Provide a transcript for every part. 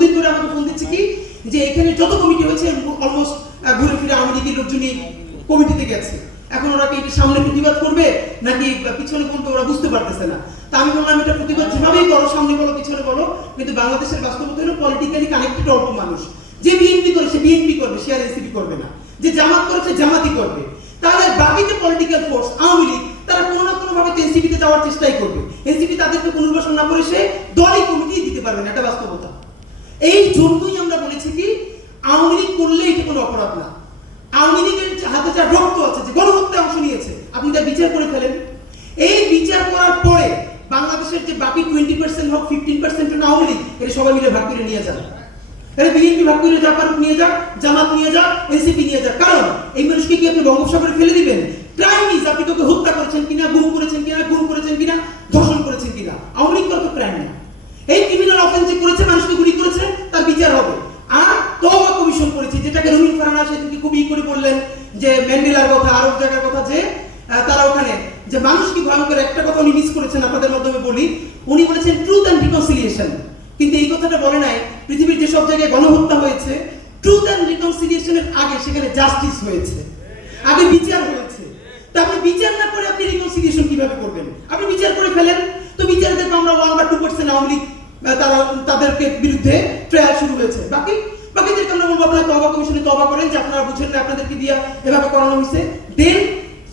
বহুদিন ধরে আমাকে ফোন দিচ্ছে কি যে এখানে যত কমিটি হয়েছে অলমোস্ট ঘুরে ফিরে আওয়ামী লীগের লোকজনই কমিটিতে গেছে, এখন ওরা কি সামনে প্রতিবাদ করবে নাকি পিছনে করবে ওরা বুঝতে পারতেছে না। তা আমি বললাম এটা প্রতিবাদ যেভাবেই করো, সামনে বলো পিছনে বলো, কিন্তু বাংলাদেশের বাস্তবতা হলো পলিটিক্যালি কানেক্টেড অল্প মানুষ। যে বিএনপি করে সে বিএনপি করবে, সে আর এনসিপি করবে না। যে জামাত করে সে জামাতই করবে। তাহলে বাকি যে পলিটিক্যাল ফোর্স আওয়ামী লীগ তারা কোনো না কোনো ভাবে এনসিপিতে যাওয়ার চেষ্টাই করবে। এনসিপি তাদেরকে পুনর্বাসন না করে সে দলই কমিটি দিতে পারবে না, এটা বাস্তবতা। এই জন্যই আমরা বলেছি কি আওয়ামী লীগ করলে এটা কোনো অপরাধ না। আওয়ামী লীগের হাতে যা রক্ত আছে, যে গণহত্যায় অংশ নিয়েছে, আপনি তার বিচার করে ফেলেন। এই বিচার করার পরে বাংলাদেশের যে বাকি 20% হোক 15% আওয়ামী লীগ এটা সবাই মিলে ভাগ করে নিয়ে যাবে। এটা বিএনপি ভাগ করে যা পারুক নিয়ে যাক, জামাত নিয়ে যাক, এনসিপি নিয়ে যাক। কারণ এই মানুষকে কি আপনি বঙ্গোপসাগরে ফেলে দিবেন? ক্রাইম ইজ আপনি তোকে হত্যা করেছেন কিনা, গুম করেছেন কিনা, খুন করেছেন কিনা, ধর্ষণ করেছেন কিনা। আওয়ামী লীগ তো ক্রাইম না। এই ক্রিমিনাল অফেন্স যে করেছে, মানুষকে গুলি করেছে, তার বিচার হবে। আর তওবা কমিশন করেছে, যেটাকে রবিন ফারহানা সেদিনকে খুবই করে বললেন যে ম্যান্ডেলার কথা, আরব জায়গার কথা, যে তারা ওখানে যে মানুষ কি ভয়ঙ্কর, একটা কথা উনি মিস করেছেন, আপনাদের মাধ্যমে বলি। উনি বলেছেন ট্রুথ অ্যান্ড রিকনসিলিয়েশন, কিন্তু এই কথাটা বলে নাই পৃথিবীর যে সব জায়গায় গণহত্যা হয়েছে ট্রুথ অ্যান্ড রিকনসিলিয়েশনের আগে সেখানে জাস্টিস হয়েছে, আগে বিচার হয়েছে। তা আপনি বিচার না করে আপনি রিকনসিলিয়েশন কিভাবে করবেন? আপনি বিচার করে ফেলেন, তো বিচার দেখবো আমরা 1 বা 2% আওয়ামী লীগ তারা তাদেরকে বিরুদ্ধে ট্রায়াল শুরু হয়েছে। বাকিদেরকে আমরা বলবো আপনারা তওবা কমিশনে তওবা করেন যে আপনারা বুঝেন না আপনাদেরকে দিয়ে এভাবে করানো হয়েছে। দেন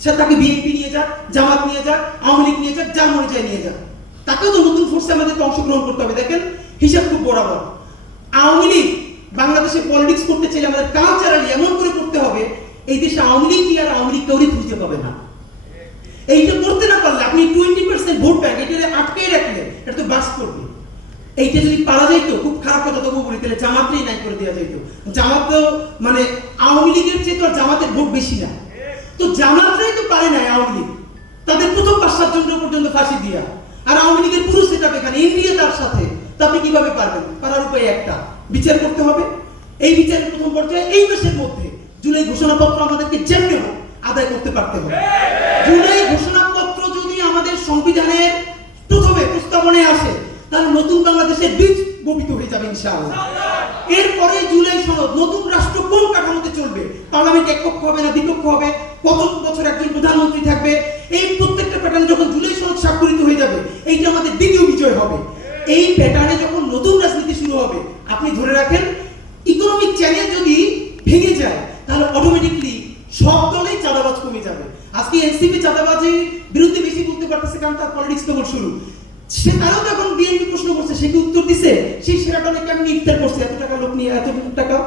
সে তাকে বিএনপি নিয়ে যাক, জামাত নিয়ে যাক, আওয়ামী লীগ নিয়ে যাক, যার মনে চায় নিয়ে যাক, তাকেও তো নতুন ফোর্সে আমাদেরকে অংশগ্রহণ করতে হবে। দেখেন হিসাব খুব বরাবর। আওয়ামী লীগ বাংলাদেশে পলিটিক্স করতে চাইলে আমাদের কালচারালি এমন করে করতে হবে এই দেশে আওয়ামী লীগ কি আর আওয়ামী লীগ কেউই খুঁজতে পাবে না। এইটা করতে না পারলে আপনি 20% ভোট ব্যাংক এটা আটকে রাখলে এটা তো বাস করবে। এইটা যদি পারা যাইতো, খুব খারাপ কথা তবু বলি, তাহলে জামাতটাই নাই করে দেওয়া যাইতো। জামাত তো মানে আওয়ামী লীগের চেয়ে তো জামাতের ভোট বেশি না, তো জামাতরাই তো পারে না আওয়ামী লীগ, তাদের প্রথম 5-7 জন পর্যন্ত ফাঁসি দিয়া। আর আওয়ামী লীগের পুরো সেটআপ এখানে ইন্ডিয়া তার সাথে, তো আপনি কিভাবে পারবেন? পারার উপায় একটা, বিচার করতে হবে। এই বিচারের প্রথম পর্যায়ে এই মাসের মধ্যে জুলাই ঘোষণাপত্র আমাদেরকে যেমনি হোক আদায় করতে পারতে হবে। জুলাই ঘোষণাপত্র যদি আমাদের সংবিধানের প্রথমে প্রস্তাবনায় আসে তাহলে নতুন বাংলাদেশের বীজ বপিত হয়ে যাবে ইনশাআল্লাহ। এরপরে জুলাই সনদ, নতুন রাষ্ট্র কোন কাঠামোতে চলবে, পার্লামেন্ট একপক্ষ হবে না দ্বিপক্ষ হবে, কত বছর একজন প্রধানমন্ত্রী থাকবে, এই প্রত্যেকটা প্যাটার্নে যখন জুলাই সনদ স্বাক্ষরিত হয়ে যাবে এইটা আমাদের দ্বিতীয় বিজয় হবে। এই প্যাটার্নে যখন নতুন রাজনীতি শুরু হবে, আপনি ধরে রাখেন ইকোনমিক চ্যালেঞ্জ যদি ভেঙে যায় তাহলে অটোমেটিকলি সব দলেই চাঁদাবাজ কমে যাবে। আজকে এনসিপি চাঁদাবাজির বিরুদ্ধে বেশি বলতে পারতেছে কারণ তার পলিটিক্স কেবল শুরু। সে তারাও তো এখন বিএনপি প্রশ্ন করছে, সে কি উত্তর দিছে? সেই সেরাটনে কেমনি ইফতার করছে এত টাকা লোক নিয়ে, এত টাকা।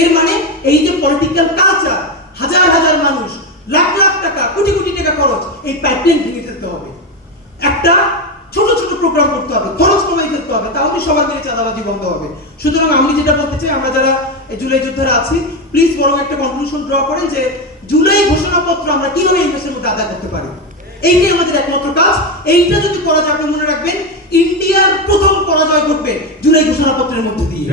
এর মানে এই যে পলিটিক্যাল কালচার, হাজার হাজার মানুষ, লাখ লাখ টাকা, কোটি কোটি টাকা খরচ, এই পাইপলাইন ভেঙে ফেলতে হবে। একটা ছোট ছোট প্রোগ্রাম করতে হবে, খরচ কমাই ফেলতে হবে, তাহলে সবার মিলে চাঁদাবাজি বন্ধ হবে। সুতরাং আমি যেটা বলতে চাই, আমরা যারা জুলাই যোদ্ধারা আছি, প্লিজ বড় একটা কনক্লুশন ড্র করেন যে জুলাই ঘোষণাপত্র আমরা কিভাবে এই মাসের মধ্যে আদায় করতে পারি। এইটাই আমাদের একমাত্র কাজ। এইটা যদি করা যাবে, মনে রাখবেন ইন্ডিয়ার প্রথম পরাজয় ঘটবে জুলাই ঘোষণাপত্রের মধ্যে দিয়ে।